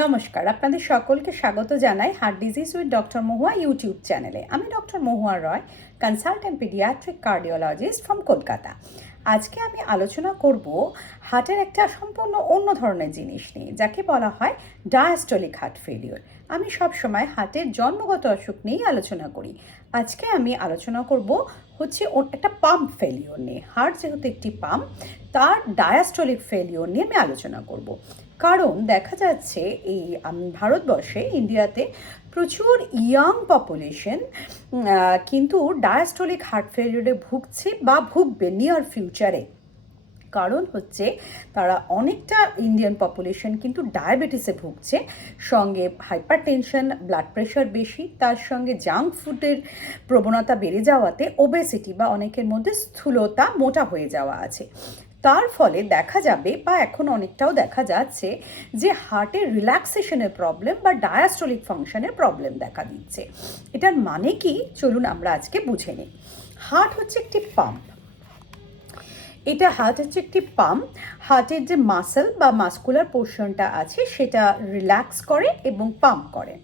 নমস্কার, আপনাদের সকলকে স্বাগত জানাই heart disease with doctor Mahua YouTube চ্যানেলে আমি doctor Mahua Roy consultant paediatric cardiologist from Kolkata আজকে আমি আলোচনা করব হার্টের একটা সম্পূর্ণ অন্য ধরনের জিনিস নিয়ে, যাকে বলা হয় ডায়াস্টলিক হার্ট ফেলিওর আমি সব সময় হার্টের জন্মগত অসুখ নিয়েই আলোচনা করি। আজকে আমি আলোচনা করব হচ্ছে একটা পাম্প ফেলিওর নিয়ে। হার্ট যেহেতু একটি পাম্প তার ডায়াস্টলিক ফেলিওর নিয়ে আমি আলোচনা করব। কারণ দেখা যাচ্ছে এই ভারতবর্ষে ইন্ডিয়াতে প্রচুর ইয়াং পপুলেশন কিন্তু ডায়াস্টলিক হার্ট ফেলিওরে ভুগছে বা ভুগবে নিয়ার ফিউচারে কারণ হচ্ছে তারা অনেকটা ইন্ডিয়ান পপুলেশন কিন্তু ডায়াবেটিসে ভুগছে, সঙ্গে হাইপার টেনশন ব্লাড প্রেশার বেশি, তার সঙ্গে জাঙ্ক ফুডের প্রবণতা বেড়ে যাওয়াতে ওবেসিটি বা অনেকের মধ্যে স্থূলতা মোটা হয়ে যাওয়া আছে। তার ফলে দেখা যাবে বা এখন অনেকটাও দেখা যাচ্ছে যে হার্টের রিল্যাক্সেশনের প্রবলেম বা ডায়াস্টলিক ফাংশনের প্রবলেম দেখা দিচ্ছে। এটার মানে কি? চলুন আমরা আজকে বুঝে নিই। হার্ট হচ্ছে একটি পাম্প। এটা হার্ট হচ্ছে একটি পাম্প। হার্টের যে মাসেল বা মাস্কুলার পোর্শনটা আছে, সেটা রিল্যাক্স করে এবং পাম্প করে।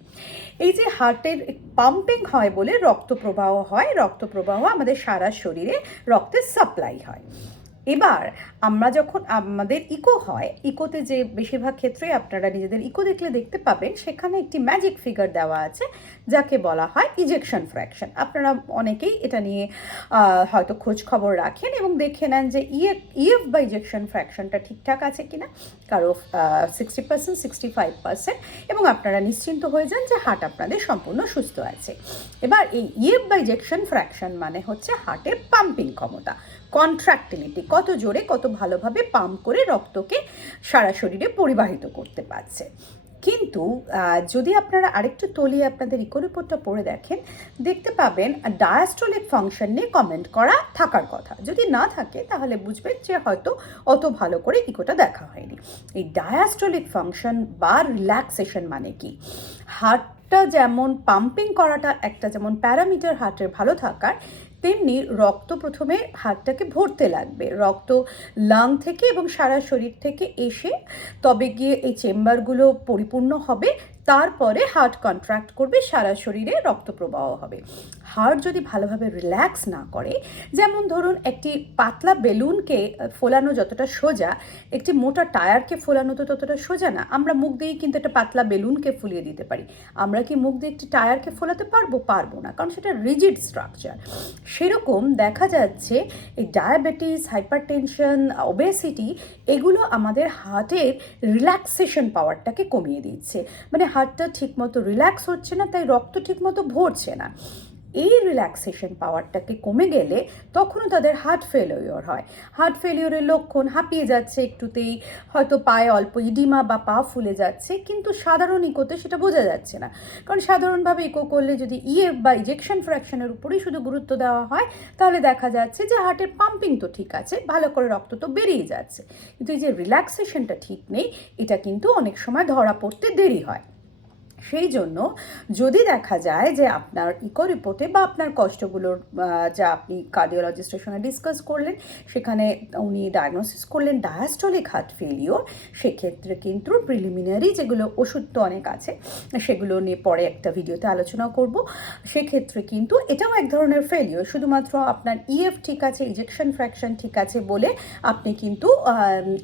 এই যে হার্টের পাম্পিং হয় বলে রক্ত প্রবাহ হয় রক্ত প্রবাহ আমাদের সারা শরীরে রক্তের সাপ্লাই হয়। এবার আমরা যখন আমাদের ইকো হয় ইকোতে যে বেশিরভাগ ক্ষেত্রেই আপনারা নিজেদের ইকো দেখলে দেখতে পাবেন, সেখানে একটি ম্যাজিক ফিগার দেওয়া আছে, যাকে বলা হয় ইজেকশন ফ্র্যাকশন আপনারা অনেকেই এটা নিয়ে হয়তো খোঁজ খবর রাখেন এবং দেখে নেন যে ইএফ ইএফ বা ইজেকশন ফ্র্যাকশনটা ঠিকঠাক আছে কিনা। কারও sixty percent sixty five percent এবং আপনারা নিশ্চিন্ত হয়ে যান যে হার্ট আপনাদের সম্পূর্ণ সুস্থ আছে। এবার এই ইএফ বা ইজেকশন ফ্র্যাকশন মানে হচ্ছে হার্টের পাম্পিং ক্ষমতা। কন্ট্রাক্টিলিটি কত জোরে, কত ভালোভাবে পাম্প করে রক্তকে সারা শরীরে পরিবাহিত করতে পারছে। কিন্তু যদি আপনারা আরেকটু তলিয়ে আপনাদের ইকো রিপোর্টটা পড়ে দেখেন, দেখতে পাবেন ডায়াস্ট্রলিক ফাংশন নিয়ে কমেন্ট করা থাকার কথা। যদি না থাকে, তাহলে বুঝবেন যে হয়তো অত ভালো করে ইকোটা দেখা হয়নি। এই ডায়াস্ট্রলিক ফাংশন বা রিল্যাক্সেশন মানে কি? হার্টটা যেমন পাম্পিং করাটা, একটা যেমন প্যারামিটার হার্টের ভালো থাকার তেমনি রক্ত প্রথমে হাতটাকে ভরতে লাগবে। রক্ত লাং থেকে এবং সারা শরীর থেকে এসে তবে গিয়ে এই চেম্বারগুলো পরিপূর্ণ হবে। তারপরে হার্ট কন্ট্রাক্ট করবে, সারা শরীরে রক্ত প্রবাহ হবে। হার্ট যদি ভালোভাবে রিল্যাক্স না করে, যেমন ধরুন একটি পাতলা বেলুনকে ফোলানো যতটা সোজা, একটি মোটা টায়ারকে ফোলানো তো ততটা সোজা না, আমরা মুখ দিয়েই কিন্তু একটা পাতলা বেলুনকে ফুলিয়ে দিতে পারি। আমরা কি মুখ দিয়ে একটি টায়ারকে ফোলাতে পারব? পারব না, কারণ সেটা রিজিড স্ট্রাকচার সেরকম দেখা যাচ্ছে এই ডায়াবেটিস হাইপার টেনশন ওবেসিটি এগুলো আমাদের হার্টের রিল্যাক্সেশন পাওয়ারটাকে কমিয়ে দিচ্ছে। মানে হার্টটা ঠিকমতো রিল্যাক্স হচ্ছে না, তাই রক্ত ঠিকমতো ভরছে না। এই রিল্যাক্সেশন পাওয়ারটাকে কমে গেলে তখনও তাদের হার্ট ফেলিওর হয়। হার্ট ফেলিওরের লক্ষণ হাঁপিয়ে যাচ্ছে একটুতেই, হয়তো পায়ে অল্প ইডিমা বা পা ফুলে যাচ্ছে, কিন্তু সাধারণ ইকোতে সেটা বোঝা যাচ্ছে না। কারণ সাধারণভাবে ইকো করলে যদি ইএফ বা ইজেকশন ফ্র্যাকশনের উপরেই শুধু গুরুত্ব দেওয়া হয়, তাহলে দেখা যাচ্ছে যে হার্টের পাম্পিং তো ঠিক আছে, ভালো করে রক্ত তো বেরিয়ে যাচ্ছে। কিন্তু এই যে রিল্যাক্সেশনটা ঠিক নেই, এটা কিন্তু অনেক সময় ধরা পড়তে দেরি হয়। সেই জন্য যদি দেখা যায় যে আপনার ইকো রিপোর্টে বা আপনার কষ্টগুলোর যা আপনি কার্ডিওলজিস্টের সঙ্গে ডিসকাস করলেন, সেখানে উনি ডায়াগনোসিস করলেন ডায়াস্টলিক হার্ট ফেলিওর সেক্ষেত্রে কিন্তু প্রিলিমিনারি যেগুলো ওষুধ তো অনেক আছে, সেগুলো নিয়ে পরে একটা ভিডিওতে আলোচনা করব। সেক্ষেত্রে কিন্তু এটাও এক ধরনের ফেলিওর শুধুমাত্র আপনার ইএফ ঠিক আছে ইজেকশন ফ্র্যাকশন ঠিক আছে বলে আপনি কিন্তু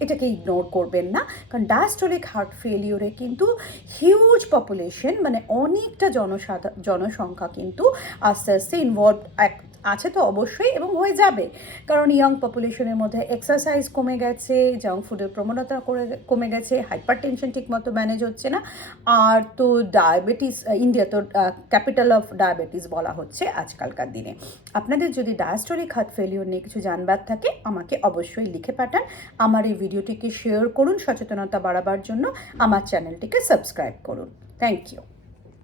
এটাকে ইগনোর করবেন না। কারণ ডায়াস্টলিক হার্ট ফেলিওরে কিন্তু হিউজ পপুলেশন মানে অনেকটা জনসাধা, জনসংখ্যা কিন্তু আস্তে আস্তে ইনভলভ এক, আছে তো অবশ্যই এবং হয়ে যাবে। কারণ ইয়াং পপুলেশনের মধ্যে এক্সারসাইজ কমে গেছে জাঙ্ক ফুডের প্রবণতা করে, কমে গেছে হাইপার টেনশন ঠিকমতো ম্যানেজ হচ্ছে না, আর তো ডায়াবেটিস ইন্ডিয়া তো ক্যাপিটাল অফ ডায়াবেটিস বলা হচ্ছে আজকালকার দিনে। আপনাদের যদি ডায়াস্টরিক হার্ট ফেলিওর নিয়ে কিছু জানবার থাকে, আমাকে অবশ্যই লিখে পাঠান। আমার এই ভিডিওটিকে শেয়ার করুন, সচেতনতা বাড়াবার জন্য। আমার চ্যানেলটিকে সাবস্ক্রাইব করুন। Thank you.